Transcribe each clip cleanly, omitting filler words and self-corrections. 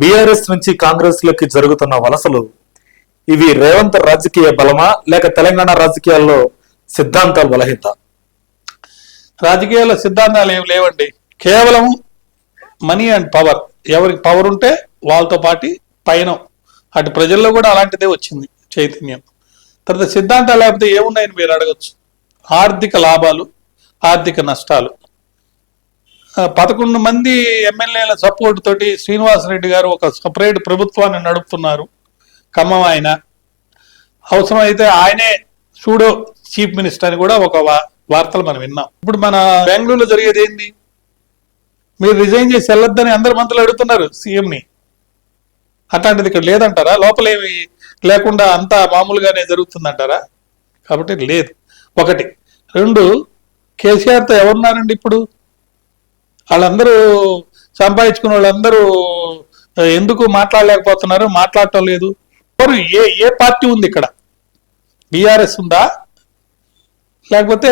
BRS నుంచి కాంగ్రెస్ లోకి జరుగుతున్న వలసలు ఇవి రేవంత్ రాజకీయ బలమా లేక తెలంగాణ రాజకీయాల్లో సిద్ధాంతాలు బలహీనత? రాజకీయాల్లో సిద్ధాంతాలు ఏమి లేవండి. కేవలం మనీ అండ్ పవర్. ఎవరికి పవర్ ఉంటే వాళ్ళతో పాటు పైన అటు ప్రజల్లో కూడా అలాంటిదే వచ్చింది చైతన్యం. తర్వాత సిద్ధాంతాలు లేకపోతే ఏమున్నాయని మీరు అడగచ్చు. ఆర్థిక లాభాలు, ఆర్థిక నష్టాలు. 11 మంది ఎమ్మెల్యేల సపోర్ట్ తోటి శ్రీనివాసరెడ్డి గారు ఒక సపరేట్ ప్రభుత్వాన్ని నడుపుతున్నారు. ఖమ్మం ఆయన అవసరమైతే ఆయనే సూడో చీఫ్ మినిస్టర్ అని కూడా ఒక వార్తలు మనం విన్నాం. ఇప్పుడు మన బెంగళూరులో జరిగేది ఏంది? మీరు రిజైన్ చేసి వెళ్ళొద్దని అందరు మంత్రులు అడుగుతున్నారు సీఎంని. అట్లాంటిది ఇక్కడ లేదంటారా? లోపలేమి లేకుండా అంతా మామూలుగానే జరుగుతుందంటారా? కాబట్టి లేదు. ఒకటి. 2, కేసీఆర్తో ఎవరున్నారండి ఇప్పుడు? వాళ్ళందరూ సంపాదించుకున్న వాళ్ళందరూ ఎందుకు మాట్లాడలేకపోతున్నారు? మాట్లాడటం లేదు. ఎవరు ఏ పార్టీ ఉంది ఇక్కడ? బీఆర్ఎస్ ఉందా లేకపోతే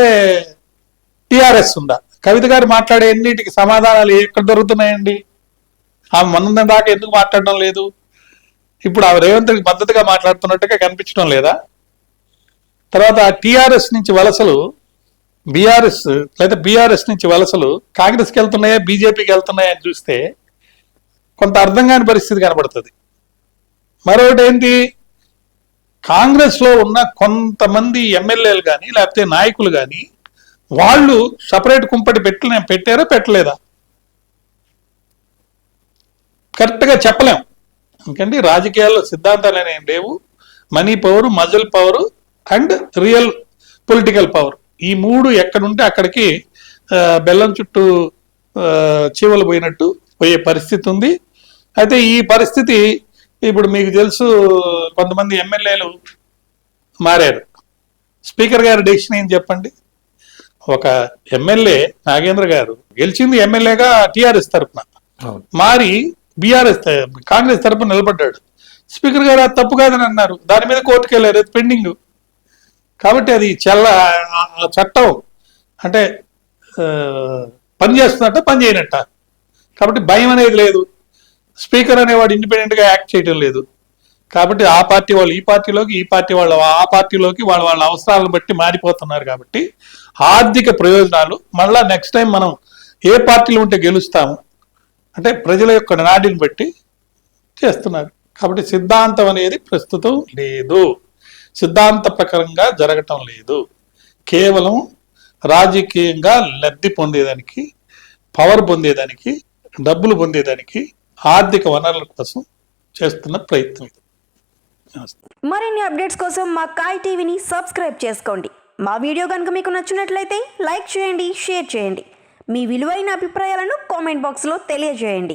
టీఆర్ఎస్ ఉందా? కవిత గారు మాట్లాడే ఎన్నిటికి సమాధానాలు ఎక్కడ దొరుకుతున్నాయండి? ఆమె మొన్న దాకా ఎందుకు మాట్లాడడం లేదు? ఇప్పుడు ఆమె రేవంత్కి మద్దతుగా మాట్లాడుతున్నట్టుగా కనిపించడం లేదా? తర్వాత టీఆర్ఎస్ నుంచి వలసలు బీఆర్ఎస్ లేదా బీఆర్ఎస్ నుంచి వలసలు కాంగ్రెస్కి వెళ్తున్నాయా బీజేపీకి వెళ్తున్నాయా అని చూస్తే కొంత అర్థం కాని పరిస్థితి కనబడుతుంది. మరొకటి ఏంటి? కాంగ్రెస్ లో ఉన్న కొంతమంది ఎమ్మెల్యేలు కానీ లేకపోతే నాయకులు కానీ వాళ్ళు సపరేట్ కుంపటి పెట్టారా పెట్టలేదా? కరెక్ట్గా చెప్పలేం. ఎందుకంటే రాజకీయాల్లో సిద్ధాంతాలు అనేవి లేవు. Money power, muscle power and real political power, ఈ 3 ఎక్కడుంటే అక్కడికి బెల్లం చుట్టూ చీవలు పోయినట్టు పోయే పరిస్థితి ఉంది. అయితే ఈ పరిస్థితి ఇప్పుడు మీకు తెలుసు, కొంతమంది ఎమ్మెల్యేలు మారారు. స్పీకర్ గారి డెసిషన్ ఏం చెప్పండి? ఒక ఎమ్మెల్యే నాగేంద్ర గారు గెలిచింది ఎమ్మెల్యేగా టీఆర్ఎస్ తరఫున, మారి బీఆర్ఎస్ కాంగ్రెస్ తరఫున నిలబడ్డాడు. స్పీకర్ గారు అది తప్పు కాదని అన్నారు. దాని మీద కోర్టుకు వెళ్ళారు, అది పెండింగ్. కాబట్టి అది చట్టం అంటే పని చేస్తున్నట్ట పని చేయనట్ట. కాబట్టి భయం అనేది లేదు. స్పీకర్ అనేవాడు ఇండిపెండెంట్గా యాక్ట్ చేయడం లేదు. కాబట్టి ఆ పార్టీ వాళ్ళు ఈ పార్టీలోకి, ఈ పార్టీ వాళ్ళు ఆ పార్టీలోకి వాళ్ళ అవసరాలను బట్టి మారిపోతున్నారు. కాబట్టి ఆర్థిక ప్రయోజనాలు మళ్ళా నెక్స్ట్ టైం మనం ఏ పార్టీలో ఉంటే గెలుస్తాము అంటే ప్రజల యొక్క నాడిని బట్టి చేస్తున్నారు. కాబట్టి సిద్ధాంతం అనేది ప్రస్తుతం లేదు, సిద్ధాంత ప్రకారంగా జరగటం లేదు. కేవలం రాజకీయంగా లబ్ధి పొందేదానికి, పవర్ పొందేదానికి, డబ్బులు పొందేదానికి, ఆర్థిక వనరుల కోసం చేస్తున్న ప్రయత్నం ఇది. మరిన్ని అప్డేట్స్ కోసం మా కాయ్ టీవీని సబ్స్క్రైబ్ చేసుకోండి. మా వీడియో కనుక మీకు నచ్చినట్లయితే లైక్ చేయండి, షేర్ చేయండి. మీ విలువైన అభిప్రాయాలను కామెంట్ బాక్స్లో తెలియజేయండి.